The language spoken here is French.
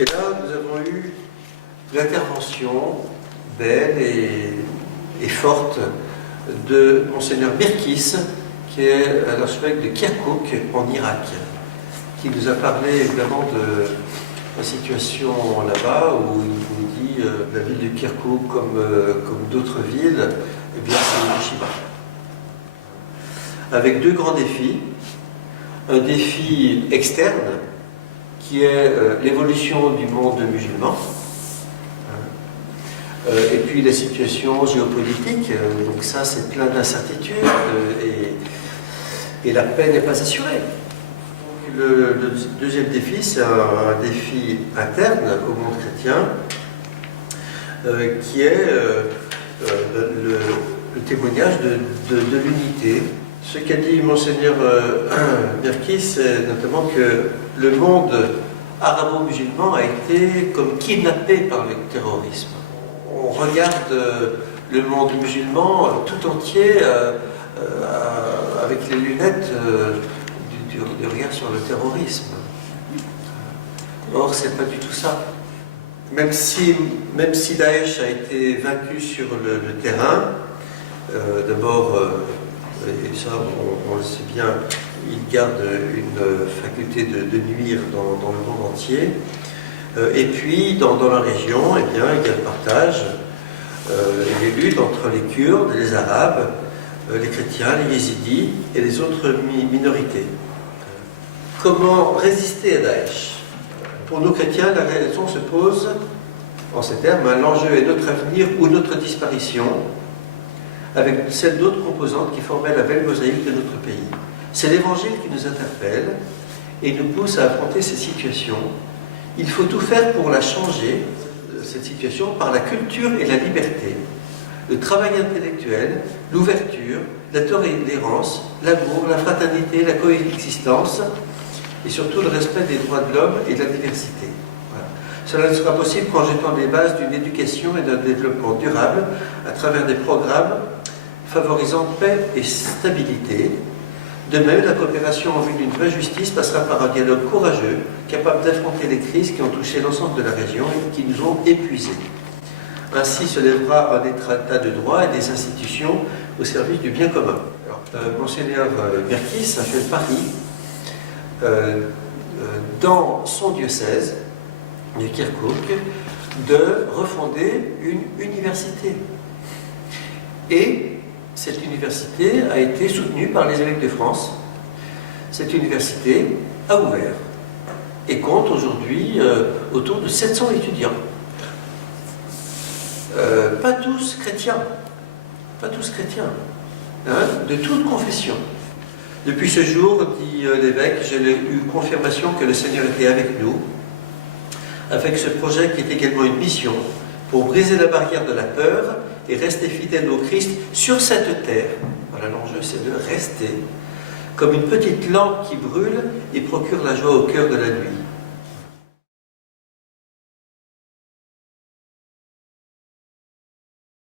Et là, nous avons eu l'intervention belle et forte de Monseigneur Birkis, qui est l'archevêque de Kirkouk en Irak, qui nous a parlé évidemment de la situation là-bas, où il nous dit la ville de Kirkouk, comme d'autres villes, eh bien c'est Hiroshima. Avec deux grands défis. Un défi externe, qui est l'évolution du monde musulman, et puis la situation géopolitique, donc ça c'est plein d'incertitudes, et la paix n'est pas assurée. Le deuxième défi, c'est un défi interne au monde chrétien, qui est le témoignage de l'unité. Ce qu'a dit Monseigneur Birkis, c'est notamment que le monde arabo-musulman a été comme kidnappé par le terrorisme. On regarde le monde musulman tout entier avec les lunettes du regard sur le terrorisme. Or, c'est pas du tout ça. Même si Daesh a été vaincu sur le terrain, d'abord, et ça on le sait bien, il garde une faculté de nuire dans le monde entier. Et puis, dans la région, eh bien, il y a le partage, les luttes entre les Kurdes, les Arabes, les chrétiens, les Yézidis et les autres minorités. Comment résister à Daesh? Pour nous chrétiens, la raison se pose en ces termes, l'enjeu est notre avenir ou notre disparition, avec celle d'autres composantes qui formaient la belle mosaïque de notre pays. C'est l'Évangile qui nous interpelle et nous pousse à affronter ces situations. Il faut tout faire pour la changer, cette situation, par la culture et la liberté, le travail intellectuel, l'ouverture, la tolérance, l'amour, la fraternité, la coexistence, et surtout le respect des droits de l'homme et de la diversité. Voilà. Cela ne sera possible qu'en jetant les bases d'une éducation et d'un développement durable à travers des programmes favorisant paix et stabilité. De même, la coopération en vue d'une vraie justice passera par un dialogue courageux, capable d'affronter les crises qui ont touché l'ensemble de la région et qui nous ont épuisés. Ainsi se lèvera un état de droit et des institutions au service du bien commun. Monseigneur Birkis a fait le pari, dans son diocèse de Kirkouk, de refonder une université. Et cette université a été soutenue par les évêques de France. Cette université a ouvert et compte aujourd'hui autour de 700 étudiants. Pas tous chrétiens, hein, de toute confession. Depuis ce jour, dit l'évêque, j'ai eu confirmation que le Seigneur était avec nous, avec ce projet qui est également une mission pour briser la barrière de la peur et rester fidèle au Christ sur cette terre. Voilà, l'enjeu, c'est de rester comme une petite lampe qui brûle et procure la joie au cœur de la nuit.